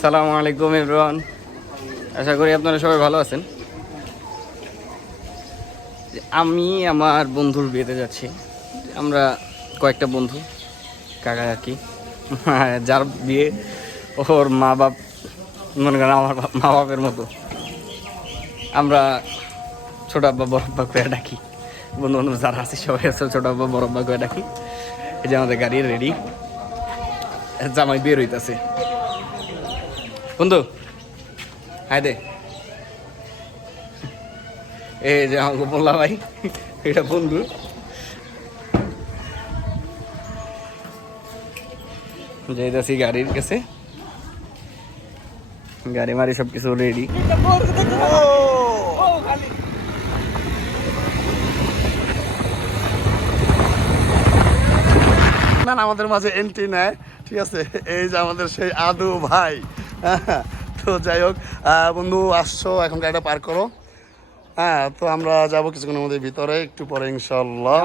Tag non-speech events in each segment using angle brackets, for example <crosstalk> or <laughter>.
সালামু আলাইকুম, এভরিওয়ান। আশা করি আপনারা সবাই ভালো আছেন। আমি আমার বন্ধুর বিয়েতে যাচ্ছি। আমরা কয়েকটা বন্ধু, কাকা, কাকি। যার বিয়ে ওর মা বাপ মনে করেন আমার মা বাপের মতো। আমরা ছোট আব্বা, বড় আব্বা করে ডাকি। বন্ধু বান্ধব যারা আছে, সবাই আছে, ছোট আব্বা, বড় আব্বা করে ডাকি। এই যে আমাদের গাড়ি রেডি। জামাই বের হইতাছে। বন্ধু হাই দে। এই যে আমাকে বললাম ভাই এটা বন্ধু। যাইতাছি গাড়ির কাছে। গাড়ি মারি সব কিছু রেডি না, আমাদের মাঝে এন্ট্রি নেয় ঠিক আছে? এই যে আমাদের সেই আদু ভাই। <laughs> তো যাই হোক বন্ধু আসছো এখন গাড়িটা পার করো। হ্যাঁ তো আমরা যাব কিছুক্ষণের মধ্যে ভিতরে একটু পরে ইনশাল্লাহ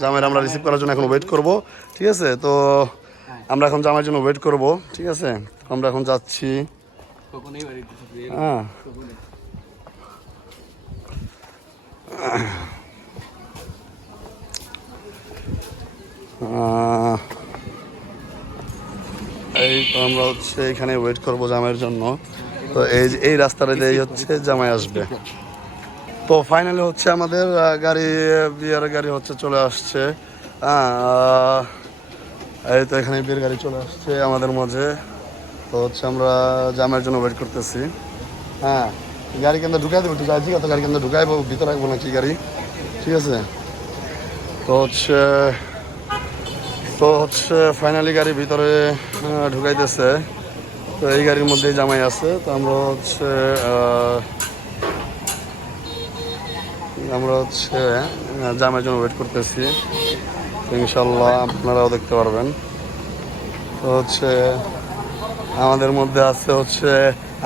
জামাইয়ের আমরা রিসিভ করার জন্য এখন ওয়েট করব ঠিক আছে? তো আমরা এখন জামাইয়ের জন্য ওয়েট করব ঠিক আছে? আমরা এখন যাচ্ছি। হ্যাঁ। আহ, এই তো আমরা হচ্ছে এখানে ওয়েট করব জামাইয়ের জন্য। তো এই এই রাস্তাটা দিয়ে হচ্ছে জামাই আসবে। তো ফাইনালি হচ্ছে আমাদের গাড়ি বিয়ের গাড়ি হচ্ছে চলে আসছে। আহ, এই তো এখানে বিয়ের গাড়ি চলে আসছে আমাদের মাঝে। তো হচ্ছে আমরা জামাইয়ের জন্য ওয়েট করতেছি। হ্যাঁ গাড়ি কেন্দ্র ঢুকাই দেবো? যাচ্ছি কত গাড়ি কেন্দ্র ঢুকাইবো? ভিতরে রাখব নাকি গাড়ি? ঠিক আছে? তো হচ্ছে তো হচ্ছে ফাইনালি গাড়ি ভিতরে ঢুকাইতেছে। তো এই গাড়ির মধ্যেই জামাই আছে। তো আমরা হচ্ছে আমরা হচ্ছে জামাইয়ের জন্য ওয়েট করতেছি। ইনশাল্লাহ আপনারাও দেখতে পারবেন। তো হচ্ছে, আমাদের মধ্যে আছে হচ্ছে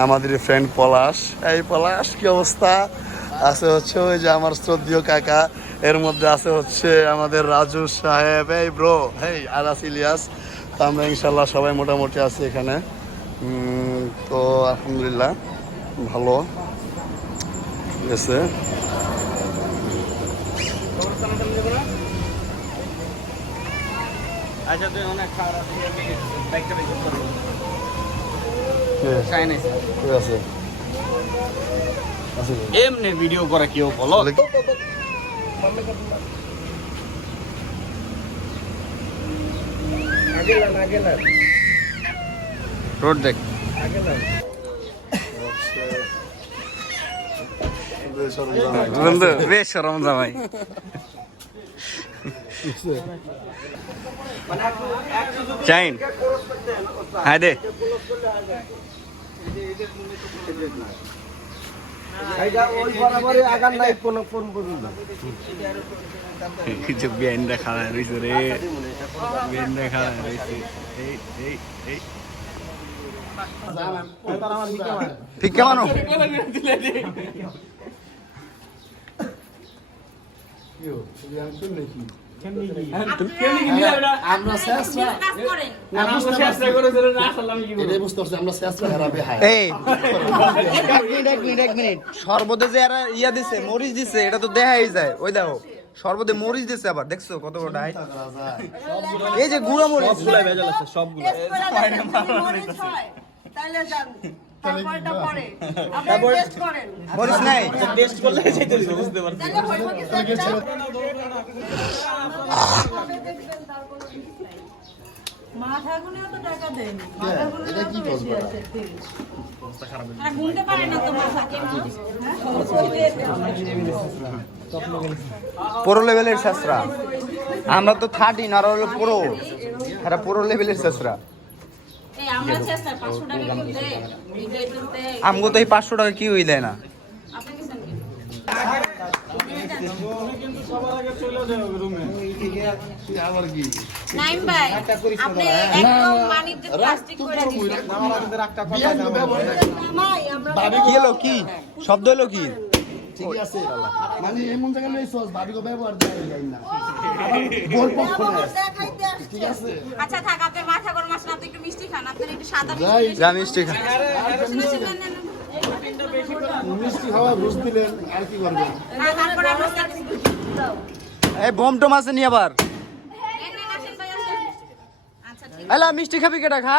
আমাদের ফ্রেন্ড পলাশ। এই পলাশ, কি অবস্থা? আছে হচ্ছে ওই যে আমার শ্রদ্ধীয় কাকা এর মধ্যে আছে হচ্ছে আমাদের রাজু সাহেব। এই ব্রো হেই আলাস ইলিয়াস। তো আমরা ইনশাল্লাহ সবাই মোটামুটি আছি এখানে। তো আলহামদুলিল্লাহ ভালো। গেছে আচ্ছা তুই অনেক খারাপ ঠিক আছে। এমনি ভিডিও করে কেউ বলো। রোড দেখ। বন্ধু বেশ সরম জামাই। চাইন হাই দে কিছু বেন্ডা খাওয়া রয়েছে রে। বেন্ডা খাওয়া রয়েছে এই এই এই। ফিক্কা মানো আমরা হায় সর্বদে যে এরা ইয়া দিছে মরিচ দিছে এটা তো দেখাই যায়। ওই দেখো সর্বদে মরিচ দিছে আবার দেখছ কত বড় এই যে গুঁড়া মরিচ। যান টেস্ট তো <laughs> <laughs> টাকা বেশি আছে আর গুনতে পারে না তো মাথা কে পুরো লেভেলের শেষরা। আমরা তো থার্টিন আর হলো পুরো। এরা পুরো লেভেলের শেষরা। আমগো তো এই পাঁচশো টাকা কি হই দেয় না। আপনি কি শুনছেন নাইম ভাই আপনি একদম মানিতে প্লাস্টিক করে দিছেন নামাই আমরা কি হলো কি? শব্দ হলো কি? ঠিক আছে মানে এমন লইছস ভাবিকে ব্যবহার দেয় যাই না। ঠিক আছে। আচ্ছা থাক আপনার মাথা গরম আসলে আপনি একটু মিষ্টি খান আপনার একটু সাদা যাই। যা মিষ্টি খা মিষ্টি। খাওয়া আর কি করবেন? না, তারপরে আমরা এই বোম টোম আছে নি আবার? নেন, নেন, আসেন ভাই, আসেন। আচ্ছা, ঠিক মিষ্টি খাবি কেটা খা?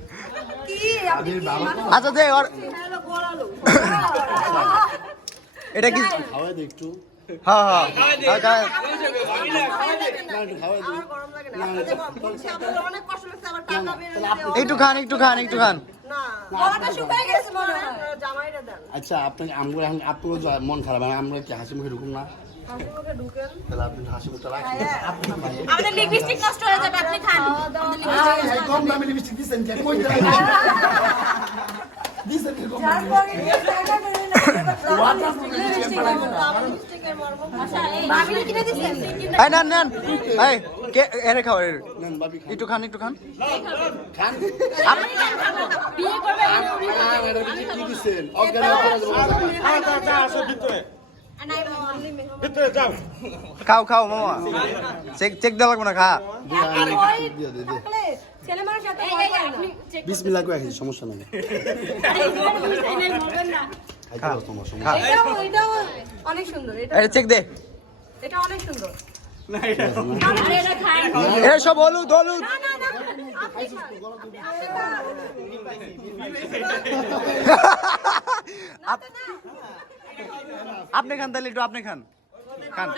আচ্ছা দে গড়ালো। <laughs> এটা কি খাওয়াই দে একটু। হ্যাঁ হ্যাঁ খা, খা। একটু খান একটু খান একটু খান। গলাটা শুকিয়ে গেছে মনে হয়। আচ্ছা আপনাকে আমরা এখন আপনারও মন খারাপ হয়, আমরা কি হাসি মুখে ঢুকুন না? আমাদের লিপস্টিক নষ্ট হয়ে যাবে আপনি খান। কম দামে লিপস্টিক দিচ্ছেন কে কই দিচ্ছেন কে কম দামে দিছেন একটু খান। একটু খান খান খাও খাও মামা। চেক চেক দেওয়া লাগবে না খা। আপনি বিসমিল্লাহ কই আখিস সমস্যা নাই। খাইতে পারো তোমার সমস্যা। খা। এটাও এটাও অনেক সুন্দর এটা এটা চেক দে। এটা অনেক সুন্দর। না আরে এটা খাই এ সব হলুদ হলুদ না না না। আপনি খান তাহলে একটু আপনি খান। খান।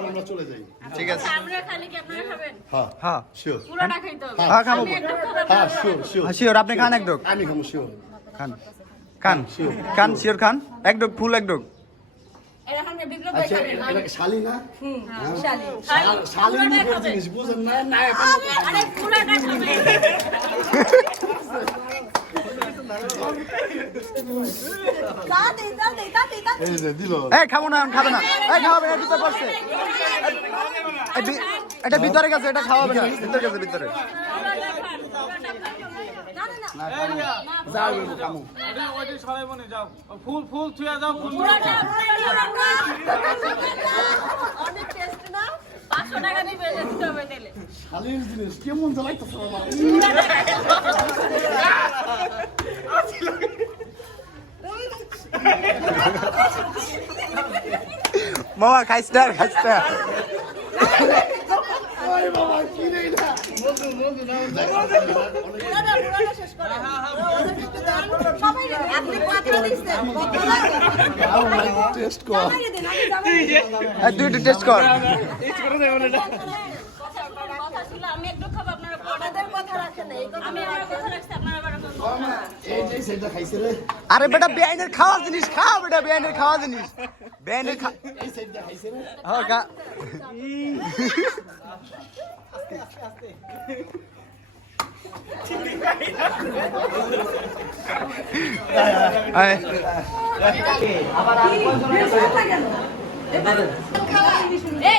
আমরা চলে যাই। ঠিক আছে। আমরা খালি কি আপনারা খাবেন? হ্যাঁ হ্যাঁ। শিওর পুরোটা খাইতে হবে। হ্যাঁ খাব। একদম হ্যাঁ শিওর শিওর শিওর আপনি খান এক ডোক আমি খাব শিওর খান। খান। খান শিওর খান। এক ডোক ফুল এক ডোক এটা আমরা বিপ্লব ভাই আচ্ছা খাবেন এটা কি শালি না <laughs> হুম শালি শাল- শালি পুরোটাই মুখের খাবেন। জিনিস বুঝেন না না আরে পুরোটা খাবেন দাদি দাদি দাদি দাদি এই যে দিল এই খাব না খাবে না এই খাওয়াবে না এটা ভিতরে গেছে এটা খাওয়াবে না ভিতরে গেছে ভিতরে না না না যাও ফুল ফুল ছুঁয়ে যাও ফুল অনেক মামা খাইস না খাইস না পুরোটা পুরোটা শেষ করে। সবাই আরে বেটা বেআইনের খাওয়া জিনিস খাও বেটা বেআইনের খাওয়া জিনিস। বেআইনের খা এই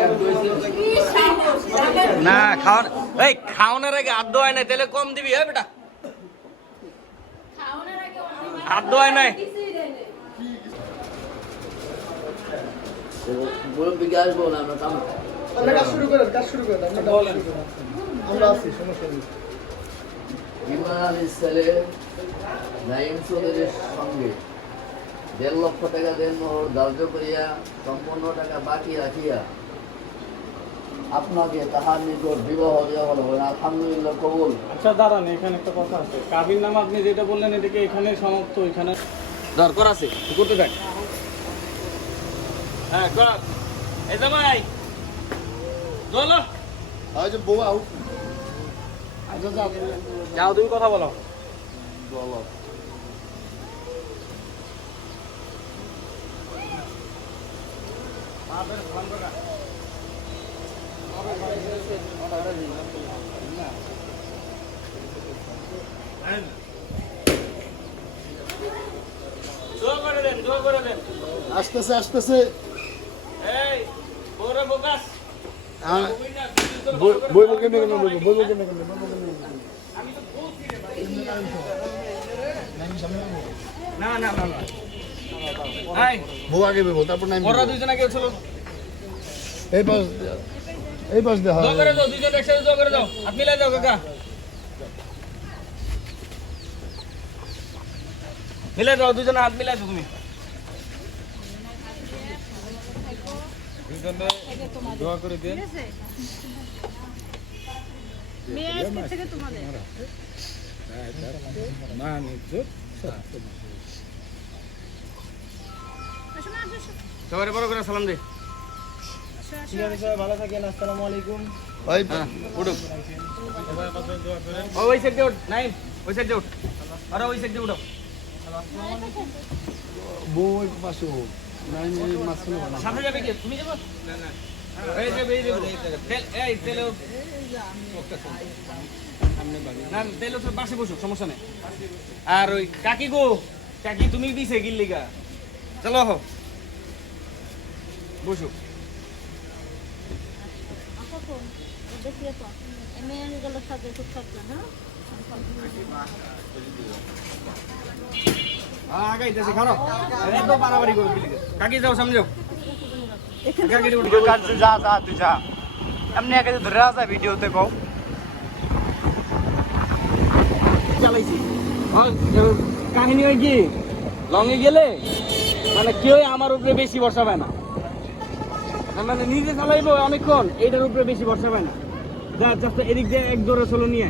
না খাওয়ার এই খাওয়ানোর আগে আদ্য হয় নাই তাহলে কম দিবি হ্যাঁ বেটা? আদ্য হয় নাই। সঙ্গে। দেড় লক্ষ টাকা দেন মোহর ধার্য করিয়া সম্পূর্ণ টাকা বাকি রাখিয়া আপনাকে তাহার নিকট বিবাহ দেওয়া হলো বলেন আলহামদুলিল্লাহ কবুল। আচ্ছা দাঁড়ান এখানে একটা কথা আছে। কাবির নাম আপনি যেটা বললেন এটাকে এখানে সমাপ্ত এখানে দরকার আছে। করতে থাক। হ্যাঁ কর। এই জামাই চলো ওই যে বউ আউট যাও। তুমি কথা বলো। করে দেন দোয়া করে আসতেছে আসতেছে। হ্যাঁ। বই বই কেন কেন বই বই কেন কেন না না না না বউ আগে বেবো তারপর নাই ওরা দুইজনে কেউ ছিল এই পাশ এই পাশ দেখা দোয়া করে দাও দুইজন একসাথে করে দাও। দাও কাকা। মিলাই দাও দুজনে হাত মিলাই দাও তুমি। দোয়া করে দিন। মেয়ে আজকে থেকে তোমাদের। আসো না, আসো, আসো। সবাই বড় করে সালাম দে। ভালো থাকেন আসসালামু আলাইকুম। ওই হ্যাঁ উঠুক। ওই সাইড দিয়ে উঠ নাই ওই সাইড দিয়ে উঠ। আরে ওই সাইড দিয়ে উঠো বউ ওই পাশে হোক। নাই নাই মাঝখানে বানা যাবে কি? তুমি যাব? এই যাবে এই তেল এই তেলে না তেলে তো বাসে বসুক সমস্যা নেই। আর ওই কাকি গো কাকি তুমি দিছে গিল্লিগা। চলো হো বসুক এমনি গেল সাথে খুব হ্যাঁ ধরে আসা ভিডিওতে কও। চালাইছি। কাহিনী হয় কি? লঙে গেলে মানে কেউ আমার উপরে বেশি ভরসা পায় না। মানে নিজে চালাইবো অনেকক্ষণ এইটার উপরে বেশি ভরসা পায় না। যা জাস্ট এদিক দিয়ে এক জোরে চলো নিয়ে